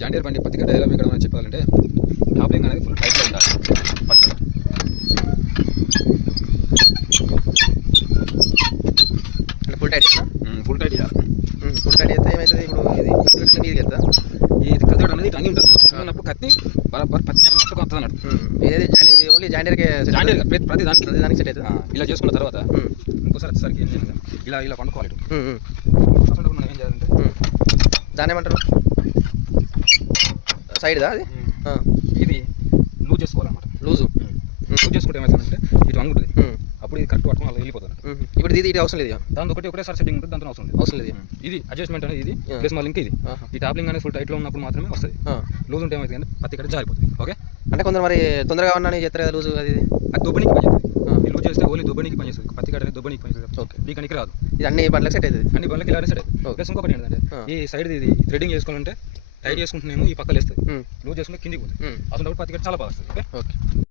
జాండియర్ బండి పత్తి గడ్డ ఎలా మీకు చెప్పాలంటే టాప్లింగ్ అనేది ఫుల్ టైట్గా ఉండాలి ఫస్ట్. అంటే ఫుల్ టైట్ ఫుల్ టైట్ చేయాలి. ఫుల్ టైట్ అయితే ఏమవుతుంది? ఇప్పుడు ఇది మీది కదా, ఇది కదడం అనేది ఇట్లా అంగి ఉంటుంది. అన్నప్పుడు కత్తి బరాబర్ పత్తి మొత్తం వస్తుంది అన్నట్టు. ఇది ఓన్లీ జాండియర్కే జాండియర్ ప్రతి దానికి సెట్ అవుతుంది. ఇలా చేసుకున్న తర్వాత ఇంకోసారి వచ్చేసరికి ఏం చేయాలి, ఇలా పండుకోవాలి. అసలు మనం ఏం చేయాలంటే దాన్ని ఏమంటారు, సైడ్దా అది ఇది లూజ్ చేసుకోవాలన్నమాట. లూజ్ చేసుకుంటే ఏమవుతుందంటే ఇటు వంగుతుంది. అప్పుడు ఇది కరెక్ట్ పట్టుకుని అలా వెళ్ళిపోతుంది. ఇప్పుడు ఇది అవసరం లేదు, దాంతో ఒకటేసారి సెట్టింగ్ ఉంటుంది, దాంతో అవసరం లేదు. ఇది అడ్జస్ట్మెంట్ అనేది ఇది ప్లస్ మళ్ళీ ఇది ఈ టాప్లింగ్ అనేది ఫుల్ టైట్లో ఉన్నప్పుడు మాత్రమే వస్తుంది. లూజ్ ఉంటే ఏమవుతుంది అంటే పత్తి కట్ట జారిపోతుంది. ఓకే, అంటే కొందరు మరి తొందరగా ఉన్నా చేస్తారు కదా లూజ్, అది దుబ్బనికి పనిచేస్తుంది. లూజ్ చేస్తే ఓన్లీ దుబ్బనికి పనిచేస్తుంది, పత్తి కట్ట అనేది దుబ్బనికి పనిచేస్తుంది. ఓకే, ఈ కనికి రాదు. ఇది అన్ని బండ్లకు సెట్ అవుతుంది, అన్ని బండ్లకి ఇలానే సెట్ అవుతుంది. ప్లస్ ఇంకొకటి ఏంటంటే ఈ సైడ్ ఇది థ్రెడింగ్ చేసుకోవాలంటే టైట్ చేసుకుంటున్నాము, ఈ పక్కలు వేస్తుంది. లూజ్ చేసుకుంటే కిందికి పోతుంది. అసలు పత్తి కట్ట చాలా బాగా వస్తుంది. ఓకే.